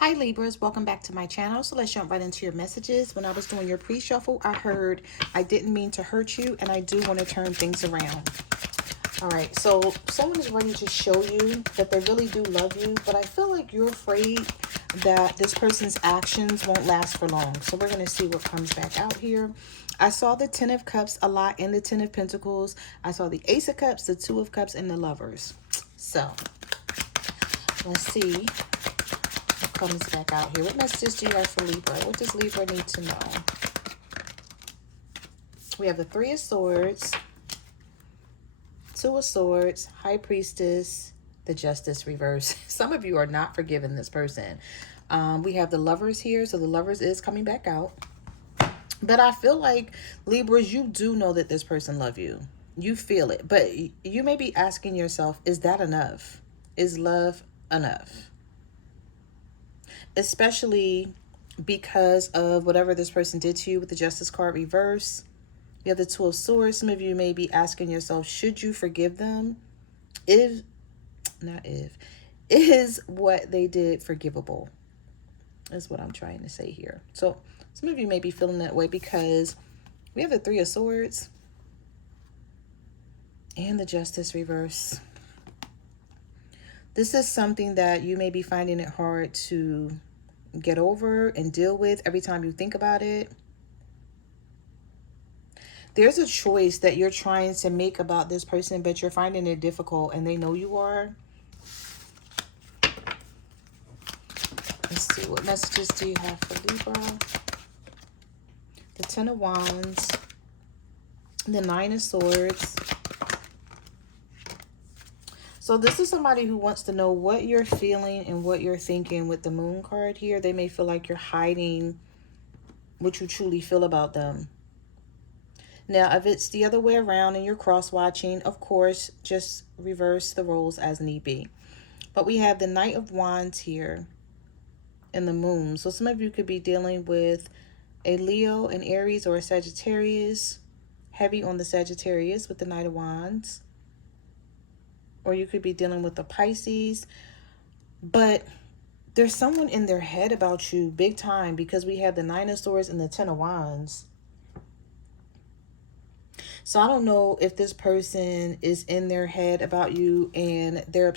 Hi Libras, welcome back to my channel. So let's jump right into your messages. When I was doing your pre-shuffle, I heard I didn't mean to hurt you and I do want to turn things around. All right, so someone is ready to show you that they really do love you, but I feel like you're afraid that this person's actions won't last for long. So we're going to see what comes back out here. I saw the Ten of Cups a lot and the Ten of Pentacles. I saw the Ace of Cups, the Two of Cups, and the Lovers. So let's see what comes back out here. What messages do you have for Libra? What does Libra need to know? We have the Three of Swords, Two of Swords, High Priestess, the Justice reverse. Some of you are not forgiving this person. We have the Lovers here, so the Lovers is coming back out. But I feel like, Libras, you do know that this person loves you. You feel it. But you may be asking yourself, is that enough? Is love enough? Especially because of whatever this person did to you with the Justice card reverse. You have the Two of Swords. Some of you may be asking yourself, should you forgive them? Is what they did forgivable? Is what I'm trying to say here. So some of you may be feeling that way because we have the Three of Swords and the Justice reverse. This is something that you may be finding it hard to get over and deal with every time you think about it. There's a choice that you're trying to make about this person, but you're finding it difficult and they know you are. Let's see, what messages do you have for Libra? The Ten of Wands, the Nine of Swords. So this is somebody who wants to know what you're feeling and what you're thinking with the Moon card here. They may feel like you're hiding what you truly feel about them. Now, if it's the other way around and you're cross-watching, of course, just reverse the roles as need be. But we have the Knight of Wands here and the Moon. So some of you could be dealing with a Leo, an Aries, or a Sagittarius. Heavy on the Sagittarius with the Knight of Wands. Or you could be dealing with a Pisces. But there's someone in their head about you big time because we have the Nine of Swords and the Ten of Wands. So I don't know if this person is in their head about you and they're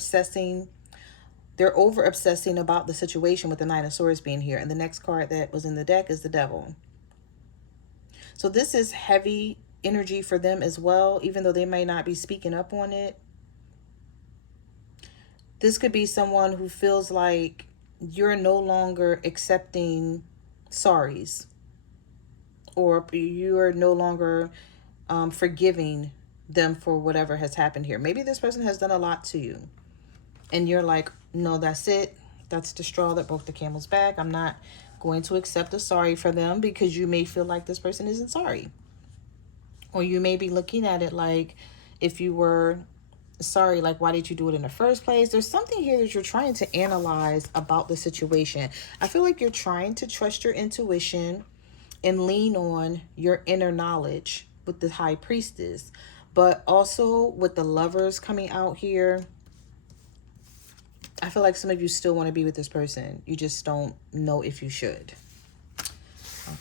over obsessing about the situation with the Nine of Swords being here. And the next card that was in the deck is the Devil. So this is heavy energy for them as well, even though they may not be speaking up on it. This could be someone who feels like you're no longer accepting sorries, or you're no longer forgiving them for whatever has happened here. Maybe this person has done a lot to you and you're like, no, that's it. That's the straw that broke the camel's back. I'm not going to accept a sorry for them, because you may feel like this person isn't sorry. Or you may be looking at it like, if you were sorry, like, why did you do it in the first place? There's something here that you're trying to analyze about the situation. I feel like you're trying to trust your intuition and lean on your inner knowledge with the High Priestess. But also with the Lovers coming out here, I feel like some of you still want to be with this person. You just don't know if you should.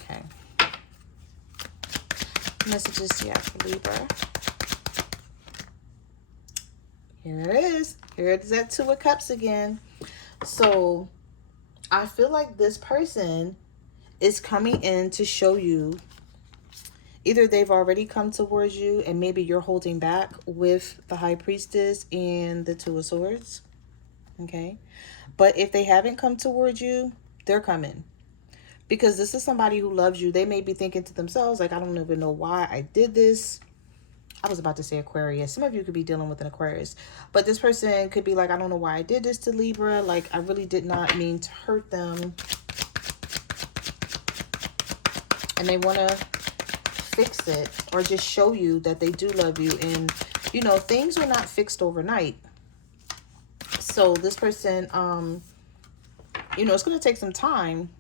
Okay. Messages do you have for Libra? Here it is. Here it is at Two of Cups again. So I feel like this person is coming in to show you, either they've already come towards you and maybe you're holding back with the High Priestess and the Two of Swords. Okay. But if they haven't come towards you, they're coming. Because this is somebody who loves you. They may be thinking to themselves, like, I don't even know why I did this. I was about to say Aquarius. Some of you could be dealing with an Aquarius. But this person could be like, I don't know why I did this to Libra. Like, I really did not mean to hurt them. And they want to fix it, or just show you that they do love you. And, you know, things are not fixed overnight. So this person, you know, it's going to take some time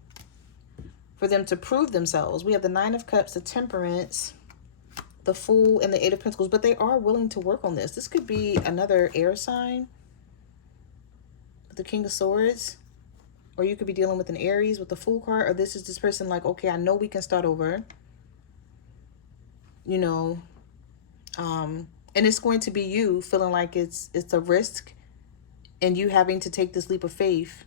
for them to prove themselves. We have the Nine of Cups, the Temperance, the Fool, and the Eight of Pentacles. But they are willing to work on this. This could be another air sign, the King of Swords, Or you could be dealing with an Aries with the Fool card. Or this person like, okay, I know we can start over. You know, and it's going to be you feeling like it's a risk and you having to take this leap of faith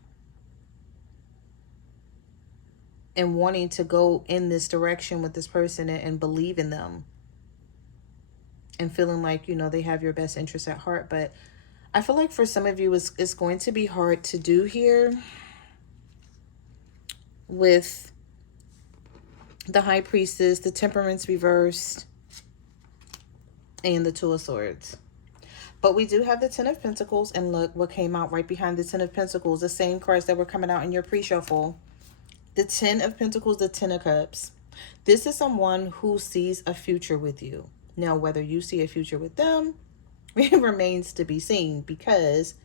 and wanting to go in this direction with this person and believe in them and feeling like, you know, they have your best interest at heart. But I feel like for some of you, it's going to be hard to do here with the High Priestess, the Temperance reversed, and the Two of Swords. But we do have the Ten of Pentacles, and look what came out right behind the Ten of Pentacles, the same cards that were coming out in your pre-shuffle. The Ten of Pentacles, the Ten of Cups. This is someone who sees a future with you. Now, whether you see a future with them, it remains to be seen because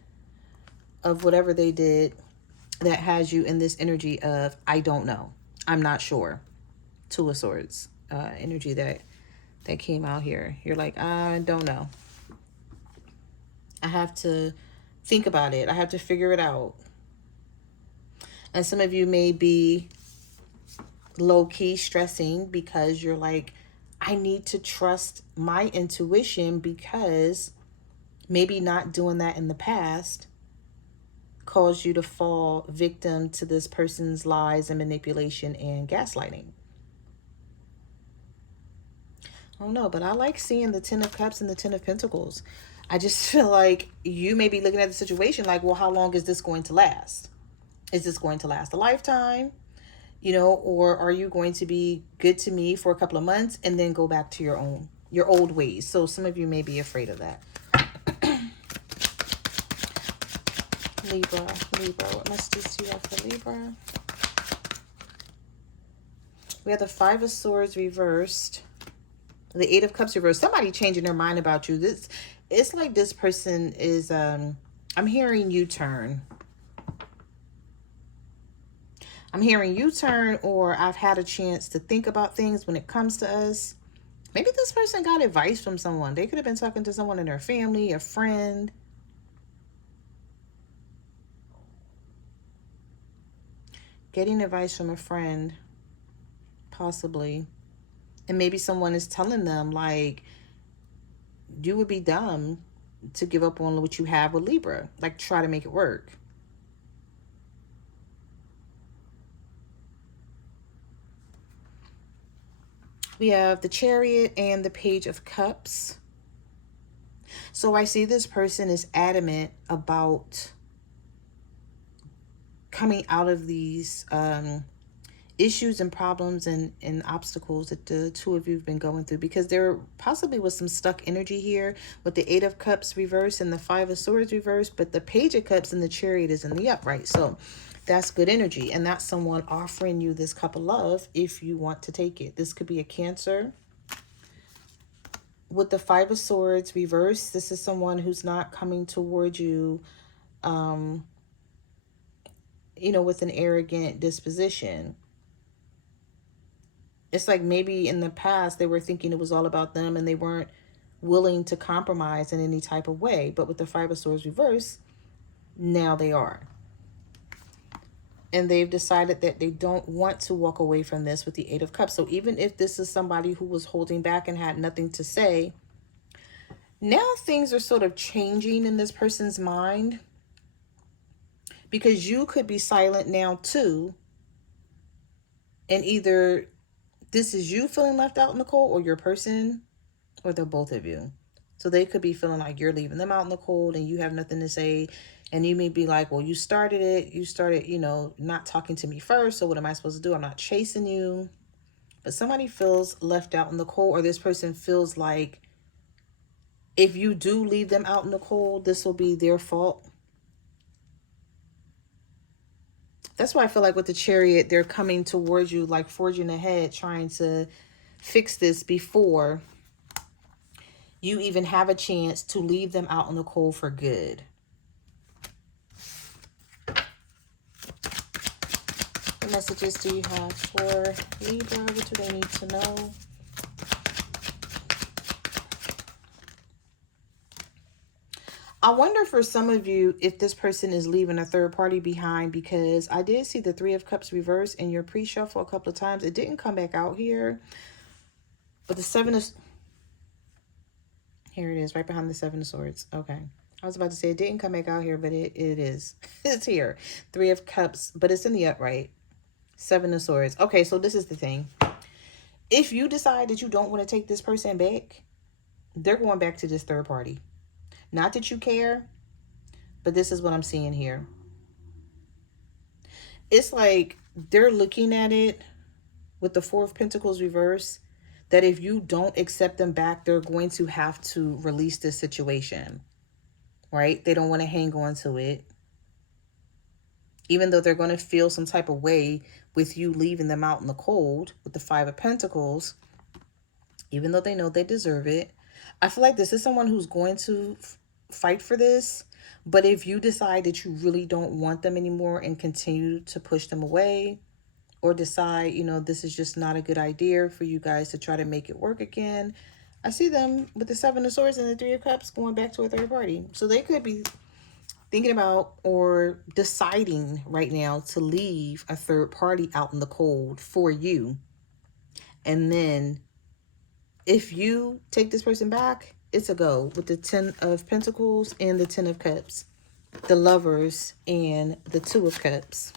of whatever they did that has you in this energy of, I don't know. I'm not sure. Two of Swords energy that came out here. You're like, I don't know. I have to think about it. I have to figure it out. And some of you may be low-key stressing because you're like, I need to trust my intuition because maybe not doing that in the past caused you to fall victim to this person's lies and manipulation and gaslighting. I don't know, but I like seeing the Ten of Cups and the Ten of Pentacles. I just feel like you may be looking at the situation like, well, how long is this going to last? Is this going to last a lifetime? You know, or are you going to be good to me for a couple of months and then go back to your old ways? So some of you may be afraid of that. Libra, what messages do you have for Libra? We have the Five of Swords reversed. The Eight of Cups reversed. Somebody changing their mind about you. It's like this person is, I'm hearing U-turn. I'm hearing U-turn, or I've had a chance to think about things when it comes to us. Maybe this person got advice from someone. They could have been talking to someone in their family, a friend. Getting advice from a friend, possibly. And maybe someone is telling them, like, you would be dumb to give up on what you have with Libra. Like, try to make it work. We have the Chariot and the Page of Cups. So I see this person is adamant about coming out of these issues and problems and obstacles that the two of you have been going through, because there possibly was some stuck energy here with the Eight of Cups reversed and the Five of Swords reversed, but the Page of Cups and the Chariot is in the upright. So that's good energy, and that's someone offering you this cup of love if you want to take it. This could be a Cancer. With the Five of Swords reversed, this is someone who's not coming toward you, you know, with an arrogant disposition. It's like maybe in the past they were thinking it was all about them and they weren't willing to compromise in any type of way. But with the Five of Swords reversed, now they are. And they've decided that they don't want to walk away from this with the Eight of Cups. So even if this is somebody who was holding back and had nothing to say, now things are sort of changing in this person's mind. Because you could be silent now too. And either this is you feeling left out in the cold, or your person, or they're both of you. So they could be feeling like you're leaving them out in the cold and you have nothing to say. And you may be like, well, you started it. You started, you know, not talking to me first. So what am I supposed to do? I'm not chasing you. But somebody feels left out in the cold, or this person feels like if you do leave them out in the cold, this will be their fault. That's why I feel like with the Chariot, they're coming towards you, like forging ahead, trying to fix this before you even have a chance to leave them out in the cold for good. What messages do you have for Libra? What do they need to know? I wonder for some of you if this person is leaving a third party behind, because I did see the Three of Cups reverse in your pre-shuffle a couple of times. It didn't come back out here. But the Seven of... Here it is, right behind the Seven of Swords. Okay. I was about to say it didn't come back out here, but it is. It's here. Three of Cups, but it's in the upright. Seven of Swords. Okay, so this is the thing. If you decide that you don't want to take this person back, they're going back to this third party. Not that you care, but this is what I'm seeing here. It's like they're looking at it with the Four of Pentacles reverse, that if you don't accept them back, they're going to have to release this situation, right? They don't want to hang on to it. Even though they're going to feel some type of way with you leaving them out in the cold with the Five of Pentacles, even though they know they deserve it. I feel like this is someone who's going to fight for this. But if you decide that you really don't want them anymore and continue to push them away, or decide, you know, this is just not a good idea for you guys to try to make it work again, I see them with the Seven of Swords and the Three of Cups going back to a third party. So they could be thinking about or deciding right now to leave a third party out in the cold for you. And then if you take this person back, it's a go with the Ten of Pentacles and the Ten of Cups, the Lovers and the Two of Cups.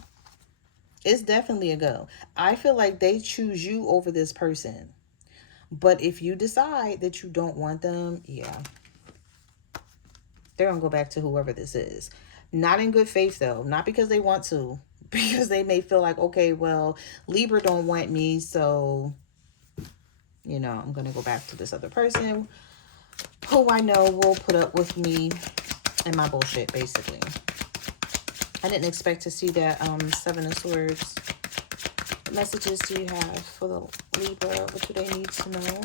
It's definitely a go. I feel like they choose you over this person. But if you decide that you don't want them, yeah, they're going to go back to whoever this is. Not in good faith, though. Not because they want to. Because they may feel like, okay, well, Libra don't want me, so, you know, I'm going to go back to this other person who I know will put up with me and my bullshit, basically. I didn't expect to see that Seven of Swords. What messages do you have for the Libra? What do they need to know?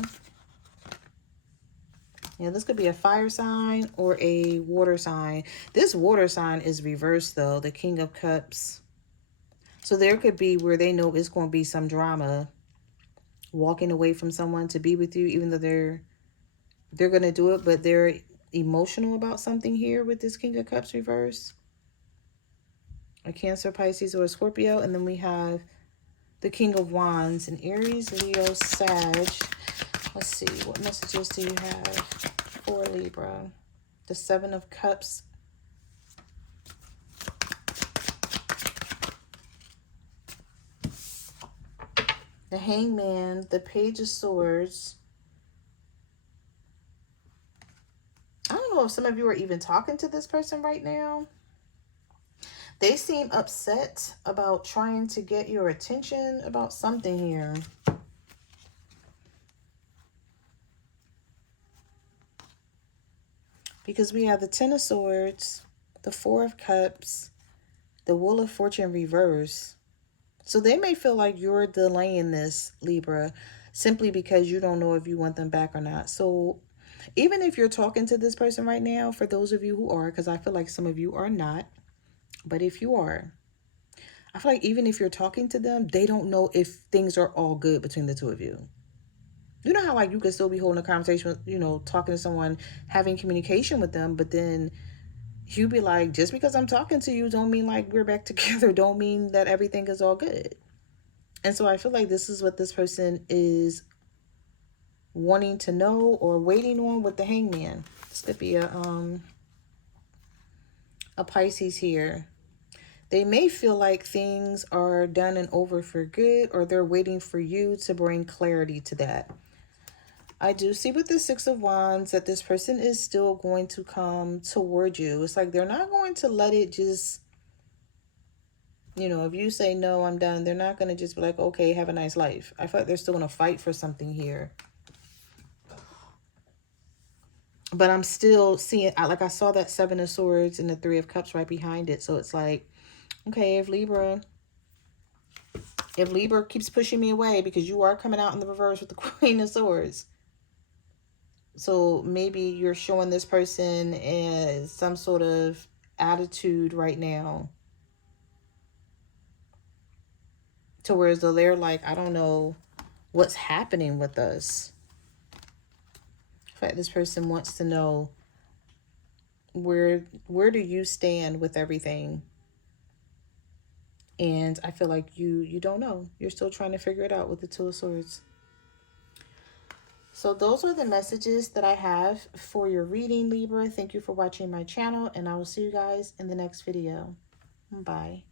Yeah, this could be a fire sign or a water sign. This water sign is reversed, though. The King of Cups. So there could be where they know it's going to be some drama. Walking away from someone to be with you, even though they're going to do it, but they're emotional about something here with this King of Cups reverse. A Cancer, Pisces, or a Scorpio. And then we have the King of Wands in Aries, Leo, Sag. Let's see, what messages do you have for Libra? The Seven of Cups. The Hangman, the Page of Swords. I don't know if some of you are even talking to this person right now. They seem upset about trying to get your attention about something here. Because we have the Ten of Swords, the Four of Cups, the Wheel of Fortune reverse. So they may feel like you're delaying this, Libra, simply because you don't know if you want them back or not. So even if you're talking to this person right now, for those of you who are, because I feel like some of you are not, but if you are, I feel like even if you're talking to them, they don't know if things are all good between the two of you. You know how like you can still be holding a conversation with, you know, talking to someone, having communication with them, but then you be like, just because I'm talking to you don't mean like we're back together, don't mean that everything is all good. And so I feel like this is what this person is wanting to know or waiting on with the Hangman. This could be a Pisces here. They may feel like things are done and over for good, or they're waiting for you to bring clarity to that. I do see with the Six of Wands that this person is still going to come toward you. It's like they're not going to let it just, you know, if you say, no, I'm done, they're not going to just be like, okay, have a nice life. I feel like they're still going to fight for something here. But I'm still seeing, like I saw that Seven of Swords and the Three of Cups right behind it. So it's like, okay, if Libra keeps pushing me away, because you are coming out in the reverse with the Queen of Swords. So maybe you're showing this person as some sort of attitude right now, to where as though they're like, I don't know what's happening with us. In fact, this person wants to know where do you stand with everything? And I feel like you don't know. You're still trying to figure it out with the Two of Swords. So those are the messages that I have for your reading, Libra. Thank you for watching my channel, and I will see you guys in the next video. Bye.